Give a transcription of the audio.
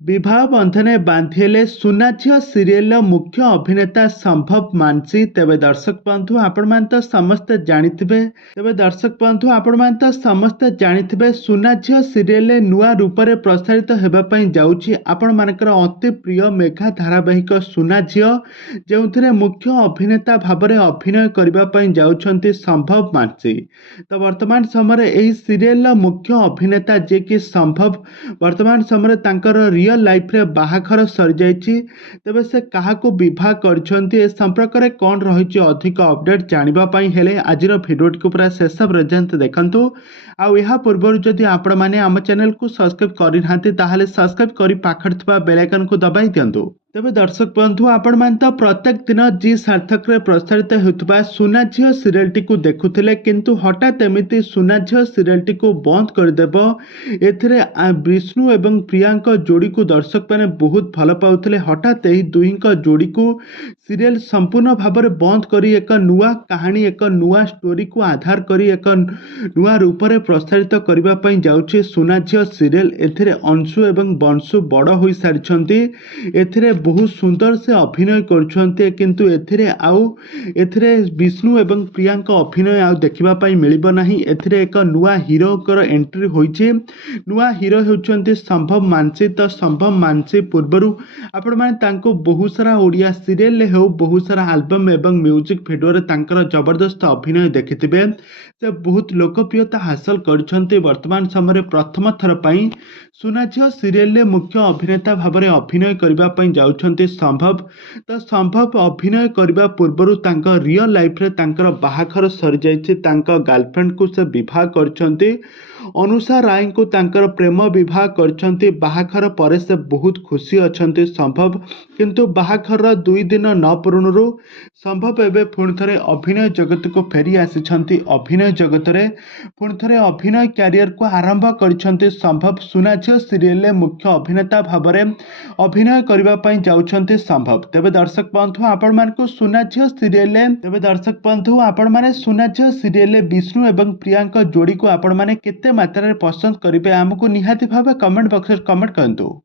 विवाह बंधने बांधिले सुना झील सीरियल मुख्य अभिनेता संभव मानसी तेबे दर्शक बंधु आपण मान तो समस्त जानिथिबे सुना झील सीरियल नुआ रूप से प्रसारित हेबा पई जाउची आपण मानकर अति प्रिय मेघा धारावाहिक सुना झील जो मुख्य अभिनेता भाव में अभिनय करबा पई जाउछंती संभव मानसी। तो वर्तमान समय एही सीरियल मुख्य अभिनेता जे कि संभव वर्तमान समय तांकर रियल लाइफ रे बाहाघर सरी जाइछि। तेबे से काहाको विवाह करछंती ए संपर्क रे कोन रहिछि अधिक अपडेट जानिबा पई हेले आजिर भिडियोटी को पूरा शेष पर्यंत देखंतु। आउ या पूर्व जदि आपण माने आम चैनल को सब्सक्राइब करि नाहंती ताहाले सब्सक्राइब करि पाखर थिबा बेल आइकन को दबाई दियंतु। तेबे दर्शक बंधु आपण मान तो प्रत्येक दिन जी सार्थक रे प्रसारित होतबा सुना झील सीरियल टी को देखुथिले किंतु हठात एमिति सुना झील सीरियल टी को बंद कर देबो। एथिरे विष्णु एवं प्रियांका जोड़ी को दर्शक माने बहुत भल पाउथिले। हठात एही दुहींका जोड़ी को सीरियल संपूर्ण भाव में बंद करी एक नुआ कहानी एक नुआ स्टोरी को आधार करी एक नुआ रूप से प्रसारित करबा पई जाउछि सुना झील सीरियल। एथिरे अंशु एवं बंशु बड़ होई सारिछंती। एथिरे बहुत सुंदर से अभिनय करछंती किंतु एथिरे विष्णु एवं प्रियांका अभिनय आउ देखिबा पई मिलिबो नाही। एथिरे एक नुआ हीरो कर एंट्री होइछि। नुआ हीरो हेउछंती संभव मानसी। तो संभव मानसी पूर्वरु आपण माने तांको बहुत सारा ओडिया सीरियल हो बहुत सारा एल्बम एवं म्यूजिक वीडियो रे तांकर जबरदस्त अभिनय देखिथिबे। से बहुत लोकप्रियता हासिल करछंती। वर्तमान समय प्रथम थर पई सुना झील सीरियल रे मुख्य अभिनेता भाव में अभिनय करबा पई जाउछंती संभव। तो संभव अभिनय करबा पूर्वरु तांकर रियल लाइफ रे तांकर बाहाघर सरी जाइछि। तांकर गर्लफ्रेंड को से विवाह करछंती। अनुषा राय को तांकर प्रेम विवाह करछंती। बाहाघर पर से बहुत खुशी अछंती संभव किंतु बाहाघर 2 दिन न पूर्णरु संभव एबे पुणी थरे अभिनय जगत को फेरी आसिछंती। अभिनय जगत रे पुणी थरे अभिनय कैरियर को आरंभ करछंती संभव। सुना झील सीरियल रे मुख्य अभिनेता भाव में अभिनय करबा पई जाउछंती संभव। तेबे दर्शक बंधु आपण मान को सुना झील सीरियल रे विष्णु एवं प्रियांका जोड़ी को आपण माने केते मात्रा रे पसंद करिवे आमको निहाती भाव कमेंट बॉक्स में कमेंट करंतु।